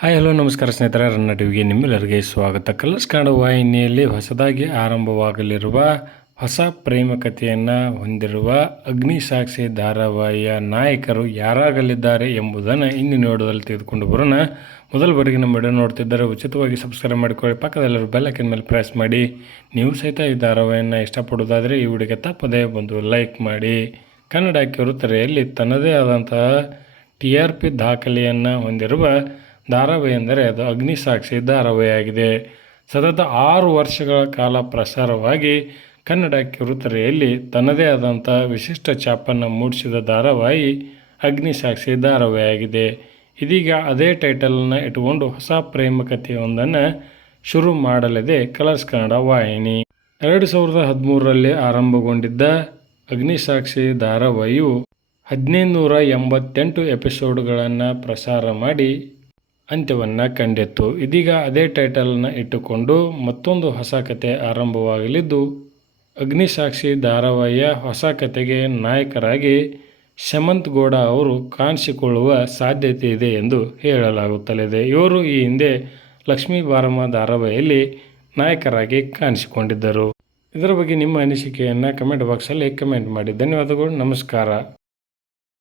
Hi hello ನಮಸ್ಕಾರ ಸ್ನೇಹಿತರೆ, ರನ್ನ ಟಿವಿಗೆ ನಿಮ್ಮೆಲ್ಲರಿಗೆ ಸ್ವಾಗತ. ಕಲರ್ಸ್ ಕನ್ನಡ ವಾಹಿನಿಯಲ್ಲಿ ಹೊಸದಾಗಿ ಆರಂಭವಾಗಲಿರುವ ಹೊಸ ಪ್ರೇಮ ಕಥೆಯನ್ನು ಹೊಂದಿರುವ ಅಗ್ನಿಸಾಕ್ಷಿ ಧಾರಾವಾಹಿಯ ನಾಯಕರು ಯಾರಾಗಲಿದ್ದಾರೆ ಎಂಬುದನ್ನು ಇಂದು ನೋಡೋದಲ್ಲಿ ತೆಗೆದುಕೊಂಡು ಬರೋಣ. ಮೊದಲ ಬಾರಿಗೆ ನಮ್ಮ ವಿಡಿಯೋ ನೋಡ್ತಿದ್ದರೆ ಉಚಿತವಾಗಿ ಸಬ್ಸ್ಕ್ರೈಬ್ ಮಾಡಿಕೊಳ್ಳಿ, ಪಕ್ಕದಲ್ಲಿರೋ ಬೆಲ್ ಐಕಾನ್ ಮೇಲೆ ಪ್ರೆಸ್ ಮಾಡಿ. ನೀವು ಸಹಿತ ಈ ಧಾರಾವಾಹಿಯನ್ನು ಇಷ್ಟಪಡೋದಾದರೆ ಈ ವಿಡಿಯೋಗೆ ತಪ್ಪದೇ ಬಂದು ಲೈಕ್ ಮಾಡಿ. ಕನ್ನಡ ಕಿರುತೆರೆಯಲ್ಲಿ ತನ್ನದೇ ಆದಂತಹ TRP ದಾಖಲೆಯನ್ನು ಹೊಂದಿರುವ ಧಾರಾವಾಹಿ ಎಂದರೆ ಅದು ಅಗ್ನಿಸಾಕ್ಷಿ ಧಾರಾವಾಹಿಯಾಗಿದೆ. ಸತತ 6 ವರ್ಷಗಳ ಕಾಲ ಪ್ರಸಾರವಾಗಿ ಕನ್ನಡ ಕಿರುತೆರೆಯಲ್ಲಿ ತನ್ನದೇ ಆದಂಥ ವಿಶಿಷ್ಟ ಛಾಪನ್ನು ಮೂಡಿಸಿದ ಧಾರಾವಾಹಿ ಅಗ್ನಿಸಾಕ್ಷಿ ಧಾರಾವಾಹಿಯಾಗಿದೆ. ಇದೀಗ ಅದೇ ಟೈಟಲನ್ನು ಇಟ್ಟುಕೊಂಡು ಹೊಸ ಪ್ರೇಮ ಕಥೆಯೊಂದನ್ನು ಶುರು ಮಾಡಲಿದೆ ಕಲರ್ಸ್ ಕನ್ನಡ ವಾಹಿನಿ. 2013ರಲ್ಲಿ ಆರಂಭಗೊಂಡಿದ್ದ ಅಗ್ನಿಸಾಕ್ಷಿ ಧಾರಾವಾಹಿಯು 1588 ಎಪಿಸೋಡ್ಗಳನ್ನು ಪ್ರಸಾರ ಮಾಡಿ ಅಂತ್ಯವನ್ನು ಕಂಡಿತ್ತು. ಇದೀಗ ಅದೇ ಟೈಟಲನ್ನು ಇಟ್ಟುಕೊಂಡು ಮತ್ತೊಂದು ಹೊಸ ಕತೆ ಆರಂಭವಾಗಲಿದ್ದು, ಅಗ್ನಿಸಾಕ್ಷಿ ಧಾರಾವಾಹಿಯ ಹೊಸ ಕತೆಗೆ ನಾಯಕರಾಗಿ ಶಮಂತ್ ಗೌಡ ಅವರು ಕಾಣಿಸಿಕೊಳ್ಳುವ ಸಾಧ್ಯತೆ ಇದೆ ಎಂದು ಹೇಳಲಾಗುತ್ತಲಿದೆ. ಇವರು ಈ ಹಿಂದೆ ಲಕ್ಷ್ಮೀ ಬಾರಮ್ಮ ಧಾರಾವಾಹಿಯಲ್ಲಿ ನಾಯಕರಾಗಿ ಕಾಣಿಸಿಕೊಂಡಿದ್ದರು. ಇದರ ಬಗ್ಗೆ ನಿಮ್ಮ ಅನಿಸಿಕೆಯನ್ನು ಕಮೆಂಟ್ ಬಾಕ್ಸಲ್ಲಿ ಕಮೆಂಟ್ ಮಾಡಿ. ಧನ್ಯವಾದಗಳು, ನಮಸ್ಕಾರ.